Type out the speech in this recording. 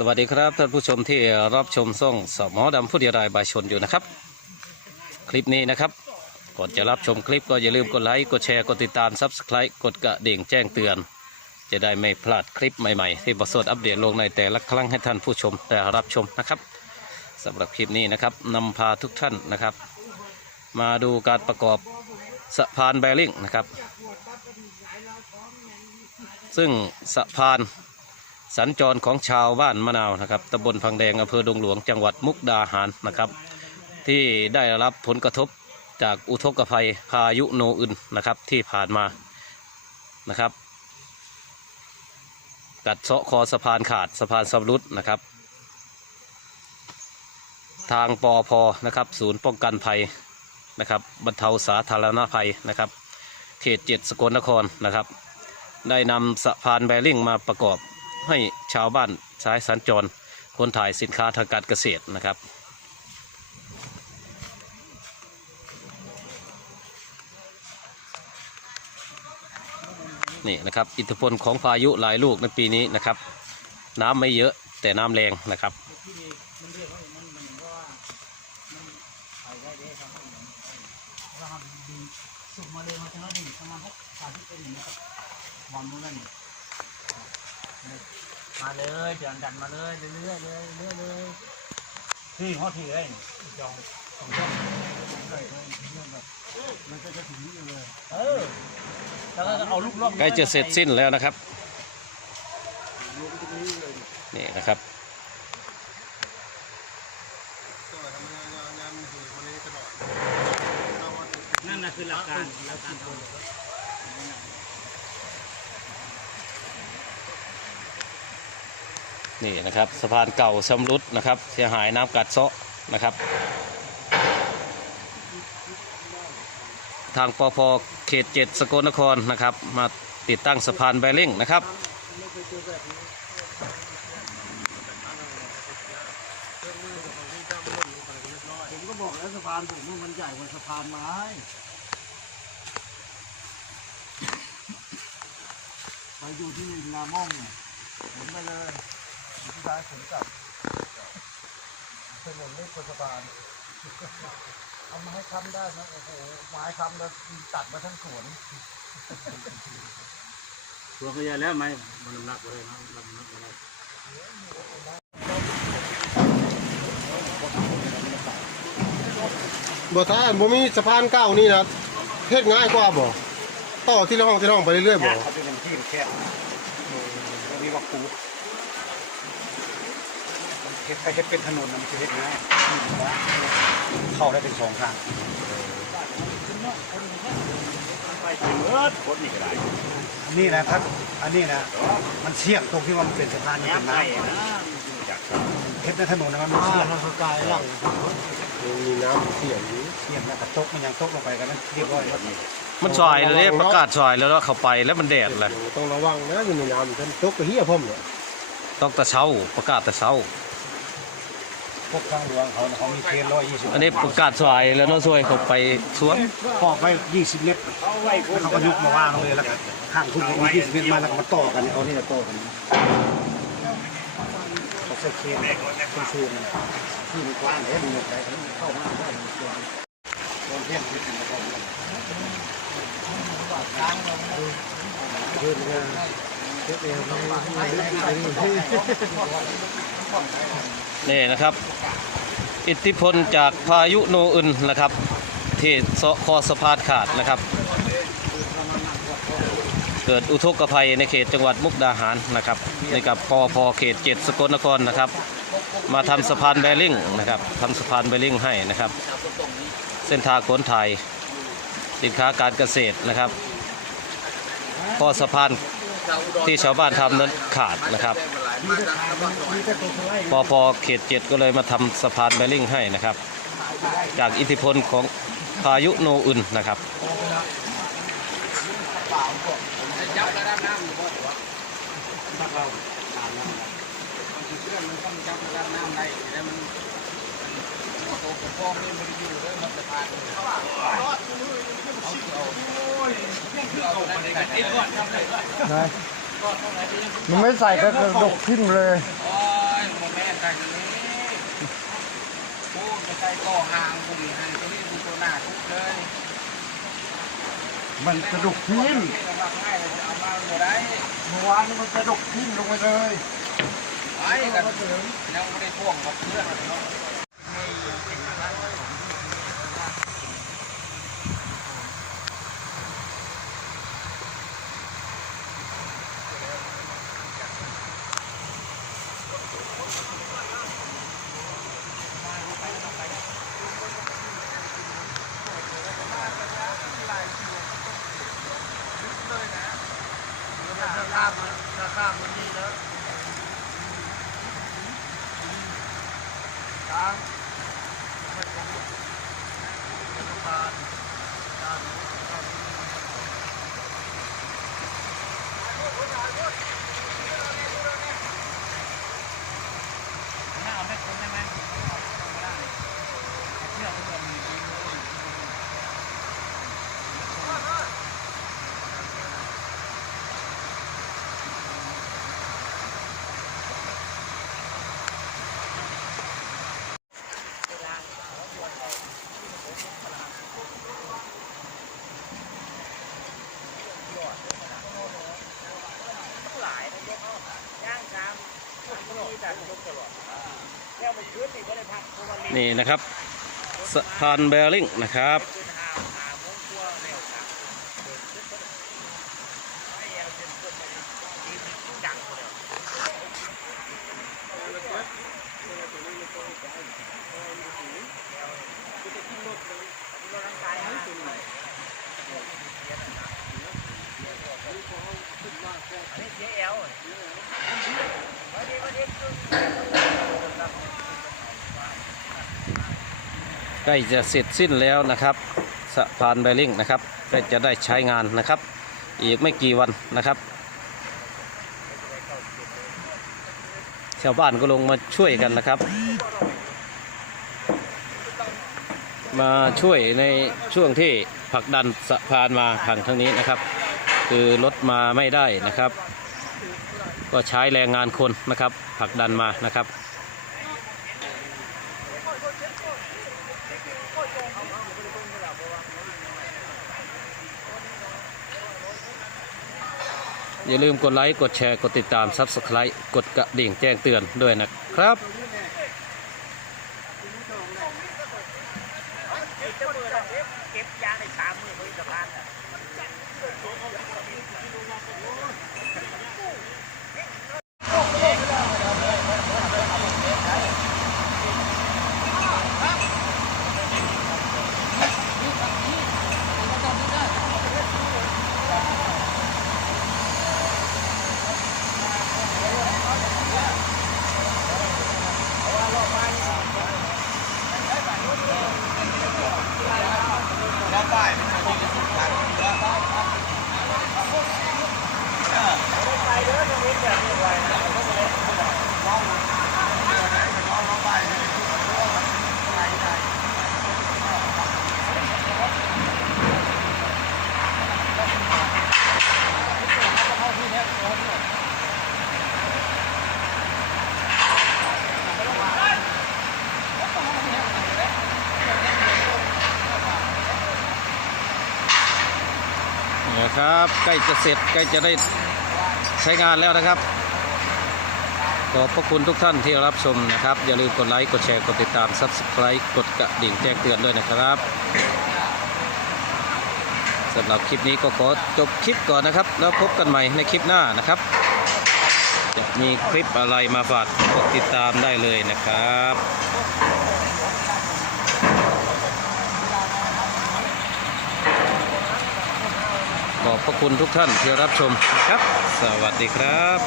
สวัสดีครับท่านผู้ชมที่รับชมส่องสมอดำผู้เดียวดายบายชนอยู่นะครับ คลิปนี้นะครับ ก่อนจะรับชมคลิปก็อย่าลืมกดไลค์กดแชร์กดติดตาม Subscribe กดกระดิ่งแจ้งเตือน จะได้ไม่พลาดคลิปใหม่ๆ ที่ประสดอัปเดตลงในแต่ละครั้งให้ท่านผู้ชมได้รับชมนะครับสำหรับคลิปนี้นะครับนำพาทุกท่านนะครับ มาดูการประกอบสะพานแบริ่งนะครับ ซึ่งสะพาน สัญจรของชาวบ้านมะนาวนะครับตำบลพังแดงอำเภอดงหลวงจังหวัดมุกดาหารนะครับ ที่ได้รับผลกระทบจากอุทกภัยพายุโนอึนนะครับที่ผ่านมานะครับ กัดเซาะคอสะพานขาดสะพานสำรุดนะครับ ทางปอพนะครับ ศูนย์ป้องกันภัยนะครับบรรเทาสาธารณภัยนะครับ เขตเจ็ดสกลนครนะครับ ได้นำสะพานแบริ่งมาประกอบ ให้ชาวบ้านใช้สัญจรคนถ่ายสินค้าทางการเกษตรนะครับ นี่นะครับ อิทธิพลของพายุหลายลูกในปีนี้นะครับ น้ำไม่เยอะแต่น้ำแรงนะครับสุกมาเลยมาทั้งนั้นนี่ประมาณสักสามสิบเป็นอย่างนี้ครับวันนู้นนั่นนี่ มาเลยเดินดันมาเลยเรื่อยๆเลยเรื่อยๆเลยที่เขาถือไอ้จองสองต้นมันก็จะถึงนี่เลยเออแล้วก็เอาลูกล่องใกล้จะเสร็จสิ้นแล้วนะครับนี่นะครับนั่นนะคือหลักการหลักการทำ นี่นะครับสะพานเก่าชำรุดนะครับ เสียหายน้ำกัดเซาะนะครับ ทางปพเขตเจ็ดสกลนครนะครับ มาติดตั้งสะพานแบริ่งนะครับผมก็บอกแล้วสะพานผมว่ามันใหญ่กว่าสะพานไม้ไปอยู่ที่นาม่องเนี่ยผมไปเลย ที่ท้ายผมกลับถนนเล็กกว่าสะพานเอามาให้ค้ำได้ไหมโอ้โหไม้ค้ำแล้วตัดมาทั้งสวนตัวก็ใหญ่แล้วไหมมันน้ำหนักอะไรนะน้ำหนักอะไรบ่ถ้าบ่มีสะพานเก่านี่นะเฮ็ดง่ายกว่าบ่ต่อที่ละห้องที่ละห้องไปเรื่อยๆบ่เขาเป็นที่แคบแล้วมีวักปู เฮ็ดให้เฮ็ดเป็นถนนนะมันจะเฮ็ดง่ายเข้าได้เป็นสองทางไปถึงเอิร์ดโคตรนี่ก็ได้อันนี้นะถ้าอันนี้นะมันเสี่ยงตรงที่ว่ามันเป็นสะพานนี่เป็นน้ำน้ไผ่นะจากำเฮ็ดในถนนนะมันเสี่ยงกายหลังมีน้ำเสียงอยู่เสี่ยงนะกระตกมันยังตกลงไปกันนั้นเรียบร้อยแล้วมันซอยเลยประกาศซอยแล้วแล้วเข้าไปแล้วมันแดดเลยต้องระวังนะอยู่ในน้ำมันตกกระเหี้ยพ่อมเนี่ยต้องแต่เช้าประกาศแต่เช้า พวกทางหลวงเขาเขามีเคนร้อยยี่สิบอันนี้ประกาศซอยแล้วเน้องซวยเข้าไปสวนปอกไว้ยี่สิบเมตรเอาไว้คนเขาก็ยุบมาวางเลยแล้วก็ข้างคุณก็ยี่สิบเมตรมาแล้วก็มาต่อกันเอานี่มาต่อกันเขาใส่เคนเป็นชูนที่มันกว้างเลยมันหมดเลยมันเข้ามาได้มันกว้างตอนเที่ยงนิดนึงก็ต้องเดินมาเดินเอว นี่นะครับ อิทธิพลจากพายุโนอึนนะครับ ที่เซาะคอสะพานขาดนะครับ เกิดอุทกภัยในเขตจังหวัดมุกดาหารนะครับในกับพอพอเขตเจ็ดสกลนครนะครับ มาทำสะพานแบริ่งนะครับทำสะพานแบริ่งให้นะครับ เส้นทางขนถ่ายสินค้าการเกษตรนะครับพอสะพานที่ชาวบ้านทำนั้นขาดนะครับ ปอพอเขตเจ็ดก็เลยมาทำสะพานแบริ่งให้นะครับ จากอิทธิพลของพายุโนอึนนะครับ มันไม่ใส่ก็กระดกทิ่มเลยใกล้ๆนี้โอ้ใกล้ๆก่อหางกูนี่ฮะตัวนี้ดูตัวหน้าทุกเลย มันกระดกทิ้นกำลังง่ายเลยจะเอามาเมื่อวานมันกระดกทิ้นลงไปเลยไอ้กันยังไม่ได้พ่วงกับเพื่อนเนาะ ราคามันราคามันนี่แล้วทางมันจะมีรัฐบาลการ เอาไม่คนได้ไหมไม่ได้เชื่อเขาเลยมี นี่นะครับสะพานแบริ่งนะครับ ใกล้จะเสร็จสิ้นแล้วนะครับสะพานแบริ่งนะครับใกล้จะได้ใช้งานนะครับ อีกไม่กี่วันนะครับ ชาวบ้านก็ลงมาช่วยกันนะครับ มาช่วยในช่วงที่ผลักดันสะพานมาทางทางนี้นะครับ คือรถมาไม่ได้นะครับ ก็ใช้แรงงานคนนะครับผลักดันมานะครับ อย่าลืมกดไลค์ กดแชร์ กดติดตาม Subscribe กดกระดิ่งแจ้งเตือนด้วยนะครับ นะครับใกล้จะเสร็จใกล้จะได้ใช้งานแล้วนะครับ ขอบพระคุณทุกท่านที่รับชมนะครับ อย่าลืมกดไลค์ กดแชร์ กดติดตาม Subscribe กดกระดิ่งแจ้งเตือนด้วยนะครับสำหรับคลิปนี้ก็ขอจบคลิปก่อนนะครับ แล้วพบกันใหม่ในคลิปหน้านะครับ จะมีคลิปอะไรมาฝากกดติดตามได้เลยนะครับ ขอบพระคุณทุกท่านที่รับชมนะครับ สวัสดีครับ